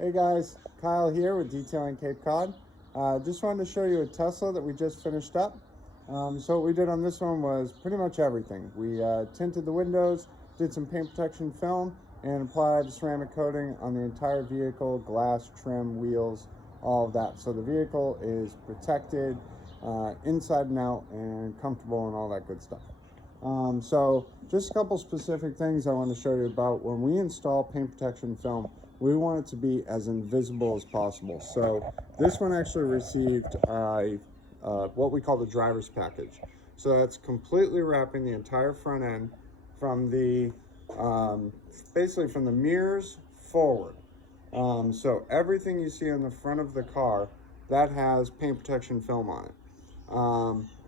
Hey guys, Kyle here with Detailing Cape Cod. Just wanted to show you a Tesla that we just finished up. So what we did on this one was pretty much everything. We tinted the windows, did some paint protection film, and applied ceramic coating on the entire vehicle, glass, trim, wheels, all of that. So the vehicle is protected inside and out and comfortable and all that good stuff. So just a couple specific things I want to show you about. When we install paint protection film, we want it to be as invisible as possible. So this one actually received what we call the driver's package. So that's completely wrapping the entire front end from the basically from the mirrors forward. So everything you see on the front of the car that has paint protection film on it.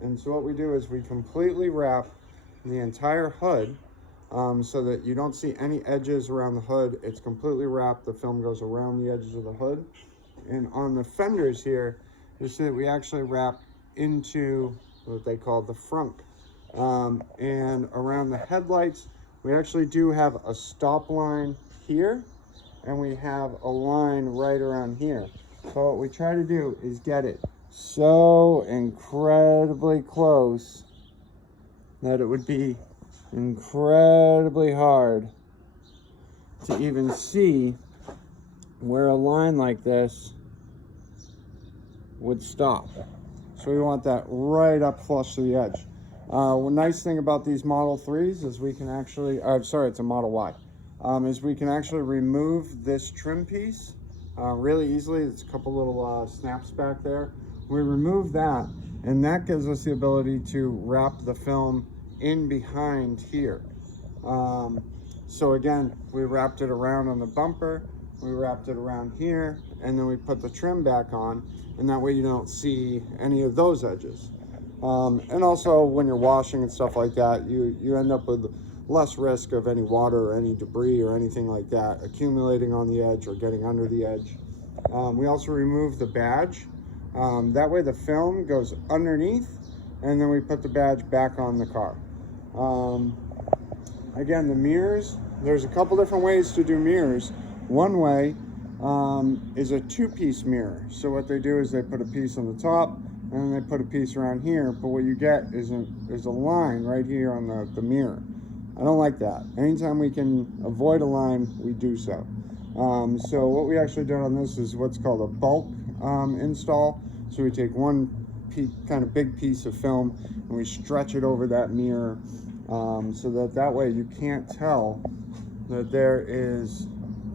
And so what we do is we completely wrap the entire hood so that you don't see any edges around the hood. It's completely wrapped. The film goes around the edges of the hood. And on the fenders here, you see that we actually wrap into what they call the frunk. And around the headlights, we actually do have a stop line here, and we have a line right around here. So what we try to do is get it so incredibly close that it would be incredibly hard to even see where a line like this would stop. So we want that right up flush to the edge. One nice thing about these Model 3s is we can actually, sorry, it's a Model Y, is we can actually remove this trim piece really easily. It's a couple little snaps back there. We remove that, and that gives us the ability to wrap the film in behind here. So again, we wrapped it around on the bumper, we wrapped it around here, and then we put the trim back on, and that way you don't see any of those edges. And also when you're washing and stuff like that, you end up with less risk of any water or any debris or anything like that accumulating on the edge or getting under the edge. We also remove the badge. That way the film goes underneath, and then we put the badge back on the car. Again, the mirrors, there's a couple different ways to do mirrors. One way is a two-piece mirror. So what they do is they put a piece on the top, and then they put a piece around here, but what you get is a line right here on the mirror. I don't like that. Anytime we can avoid a line, we do so. So what we actually did on this is what's called a bulk install. So we take one kind of big piece of film and we stretch it over that mirror so that way you can't tell that there is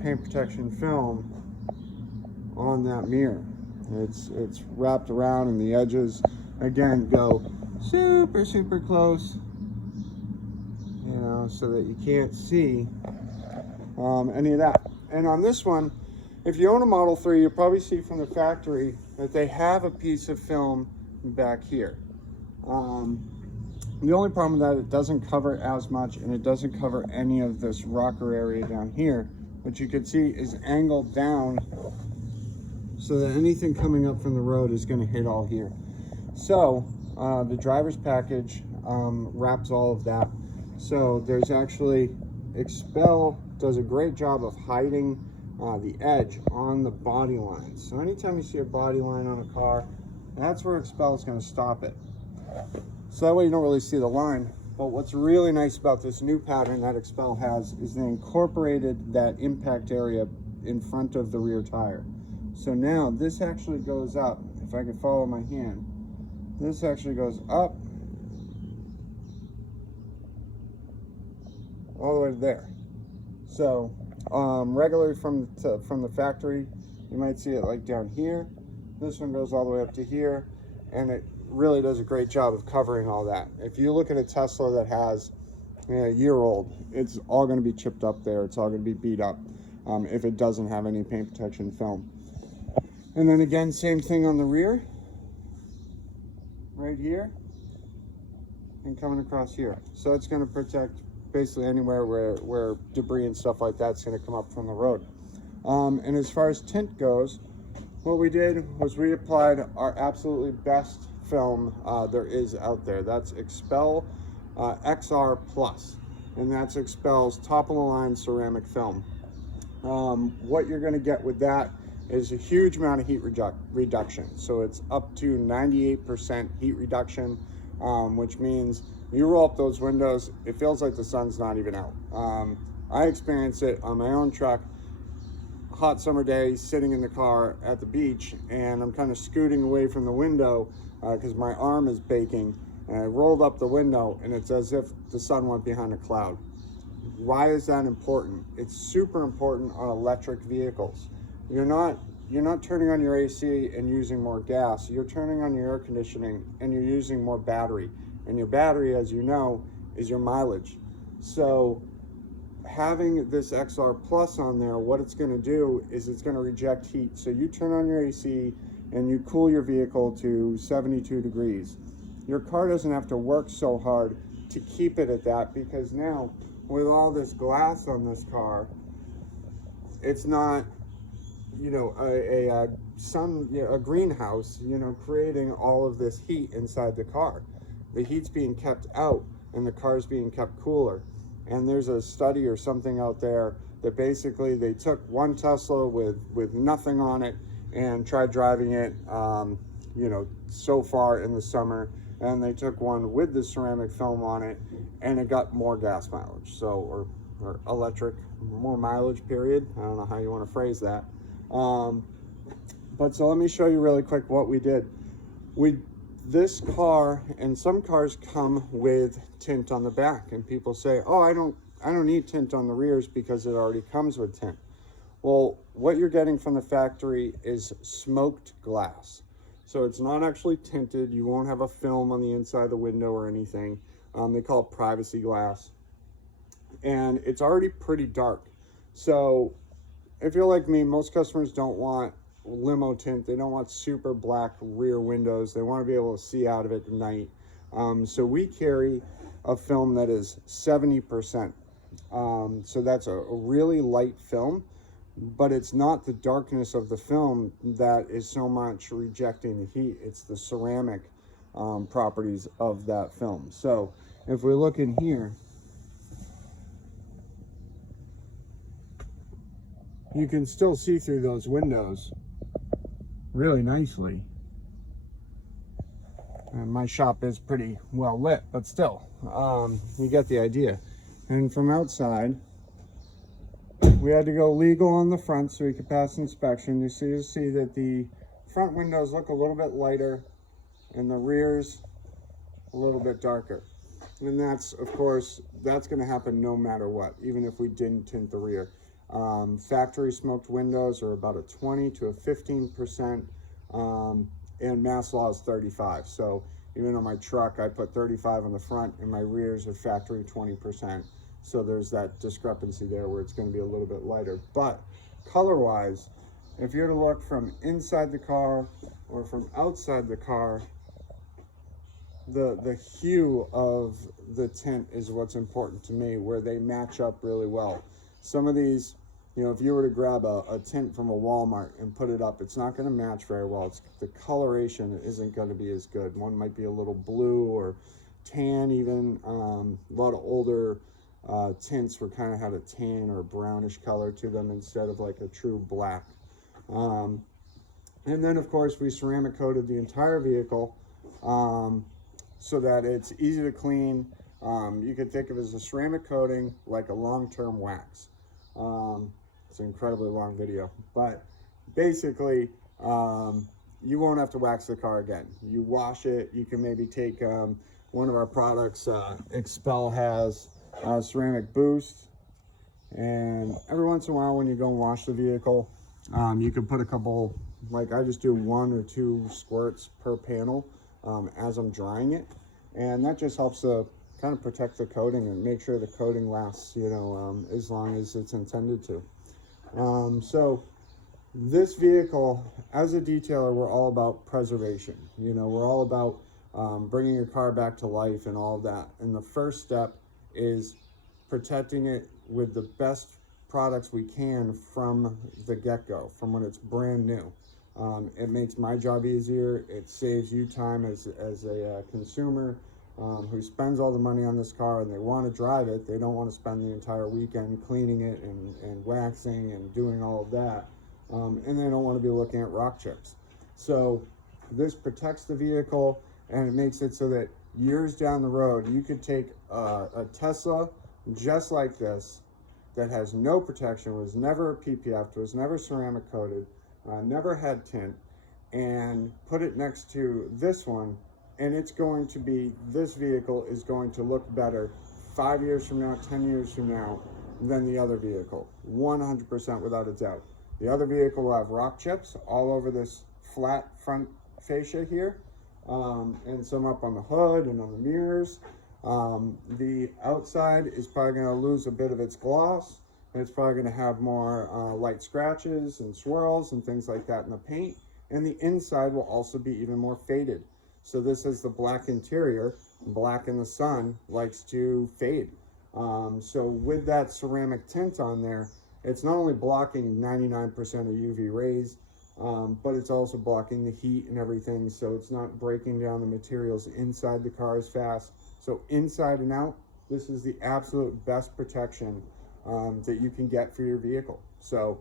paint protection film on that mirror. It's wrapped around, and the edges again go super close, you know, so that you can't see any of that. And on this one, if you own a Model 3, you'll probably see from the factory that they have a piece of film back here. The only problem with that, it doesn't cover as much, and it doesn't cover any of this rocker area down here, which you can see is angled down so that anything coming up from the road is going to hit all here. So the driver's package wraps all of that. So there's actually, Xpel does a great job of hiding the edge on the body line. So anytime you see a body line on a car, that's where Xpel is going to stop it. So that way you don't really see the line. But what's really nice about this new pattern that Xpel has is they incorporated that impact area in front of the rear tire. So now this actually goes up. If I can follow my hand, this actually goes up all the way to there. So regularly from the factory, you might see it like down here. This one goes all the way up to here, and it really does a great job of covering all that. If you look at a Tesla that has a year old, it's all going to be chipped up there. It's all going to be beat up if it doesn't have any paint protection film. And then again, same thing on the rear, right here, and coming across here. So it's going to protect basically anywhere where debris and stuff like that's going to come up from the road. And as far as tint goes, what we did was we applied our absolutely best film there is out there. That's Xpel XR Plus, and that's Xpel's top of the line ceramic film. What you're going to get with that is a huge amount of heat reduction. So it's up to 98% heat reduction, which means you roll up those windows, it feels like the sun's not even out. I experience it on my own truck, hot summer day, sitting in the car at the beach, and I'm kind of scooting away from the window because my arm is baking, and I rolled up the window and it's as if the sun went behind a cloud. Why is that important? It's super important on electric vehicles. You're not turning on your AC and using more gas. You're turning on your air conditioning and you're using more battery. And your battery, as you know, is your mileage. So having this XR Plus on there, what it's going to do is it's going to reject heat. So you turn on your AC and you cool your vehicle to 72 degrees. Your car doesn't have to work so hard to keep it at that, because now with all this glass on this car, it's not, you know, a greenhouse, you know, creating all of this heat inside the car. The heat's being kept out and the car's being kept cooler. And there's a study or something out there that basically they took one Tesla with nothing on it and tried driving it, you know, so far in the summer, and they took one with the ceramic film on it and it got more gas mileage, so or electric, more mileage period. I don't know how you want to phrase that. But so let me show you really quick what we did. This car, and some cars come with tint on the back, and people say, oh, I don't need tint on the rears because it already comes with tint. Well, what you're getting from the factory is smoked glass. So it's not actually tinted. You won't have a film on the inside of the window or anything. They call it privacy glass. And it's already pretty dark. So if you're like me, most customers don't want limo tint. They don't want super black rear windows. They want to be able to see out of it at night. So we carry a film that is 70%. So that's a really light film, but it's not the darkness of the film that is so much rejecting the heat. It's the ceramic properties of that film. So if we look in here, you can still see through those windows really nicely. And my shop is pretty well lit, but still, you get the idea. And from outside, we had to go legal on the front so we could pass inspection. You see that the front windows look a little bit lighter and the rears a little bit darker. And that's, of course, that's going to happen no matter what, even if we didn't tint the rear. Factory smoked windows are about a 20 to a 15%, and mass law is 35. So even on my truck, I put 35 on the front, and my rears are factory 20%. So there's that discrepancy there where it's going to be a little bit lighter. But color-wise, if you're to look from inside the car or from outside the car, the hue of the tint is what's important to me, where they match up really well. Some of these, you know, if you were to grab a tint from a Walmart and put it up, it's not going to match very well. The coloration isn't going to be as good. One might be a little blue or tan even. A lot of older tints were kind of had a tan or brownish color to them instead of like a true black. And then, of course, we ceramic coated the entire vehicle so that it's easy to clean. You could think of it as a ceramic coating, like a long-term wax. It's an incredibly long video, but basically, you won't have to wax the car again. You wash it. You can maybe take one of our products, Xpel has ceramic boost, and every once in a while when you go and wash the vehicle, you can put a couple, like I just do 1 or 2 squirts per panel as I'm drying it, and that just helps to kind of protect the coating and make sure the coating lasts, you know, as long as it's intended to. So this vehicle, as a detailer, we're all about preservation. You know, we're all about bringing your car back to life and all of that. And the first step is protecting it with the best products we can from the get-go, from when it's brand new. It makes my job easier. It saves you time as a consumer. who spends all the money on this car and they want to drive it. They don't want to spend the entire weekend cleaning it and waxing and doing all of that. And they don't want to be looking at rock chips. So this protects the vehicle, and it makes it so that years down the road, you could take a Tesla just like this that has no protection, was never a PPF, was never ceramic coated, never had tint, and put it next to this one, and it's going to be, this vehicle is going to look better 5 years from now, 10 years from now than the other vehicle, 100% without a doubt. The other vehicle will have rock chips all over this flat front fascia here, and some up on the hood and on the mirrors. The outside is probably going to lose a bit of its gloss, and it's probably going to have more light scratches and swirls and things like that in the paint. And the inside will also be even more faded. So this is the black interior. Black in the sun likes to fade. So with that ceramic tint on there, it's not only blocking 99% of UV rays, but it's also blocking the heat and everything, so it's not breaking down the materials inside the car as fast. So inside and out, this is the absolute best protection that you can get for your vehicle. So,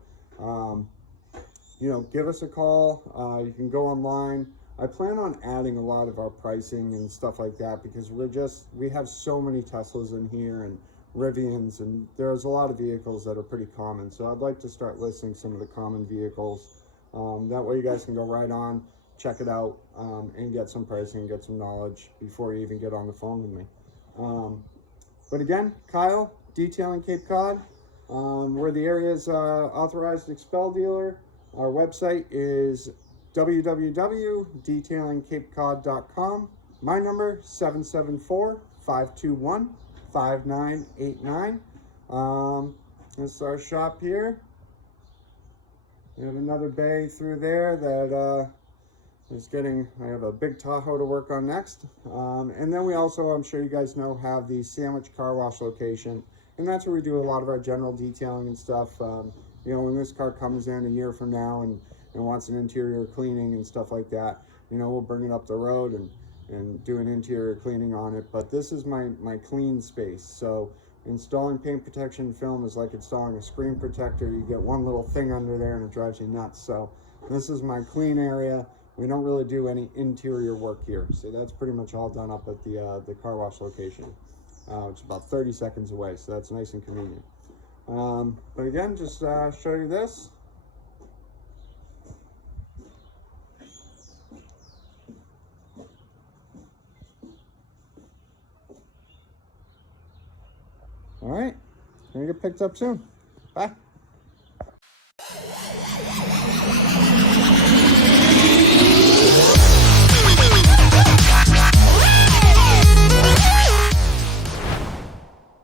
you know, give us a call. You can go online. I plan on adding a lot of our pricing and stuff like that, because we have so many Teslas in here and Rivians, and there's a lot of vehicles that are pretty common. So I'd like to start listing some of the common vehicles. That way you guys can go right on, check it out, and get some pricing and get some knowledge before you even get on the phone with me. But again, Kyle, Detailing Cape Cod. We're the area's authorized Xpel dealer. Our website is www.detailingcapecod.com. My number, 774-521-5989. This is our shop here. We have another bay through there that I have a big Tahoe to work on next. And then we also, I'm sure you guys know, have the Sandwich Car Wash location. And that's where we do a lot of our general detailing and stuff. You know, when this car comes in a year from now and wants an interior cleaning and stuff like that, you know, we'll bring it up the road and do an interior cleaning on it. But this is my clean space. So installing paint protection film is like installing a screen protector. You get one little thing under there and it drives you nuts. So this is my clean area. We don't really do any interior work here. So that's pretty much all done up at the car wash location. It's about 30 seconds away, so that's nice and convenient. But again, just show you this. All right, gonna get picked up soon. Bye.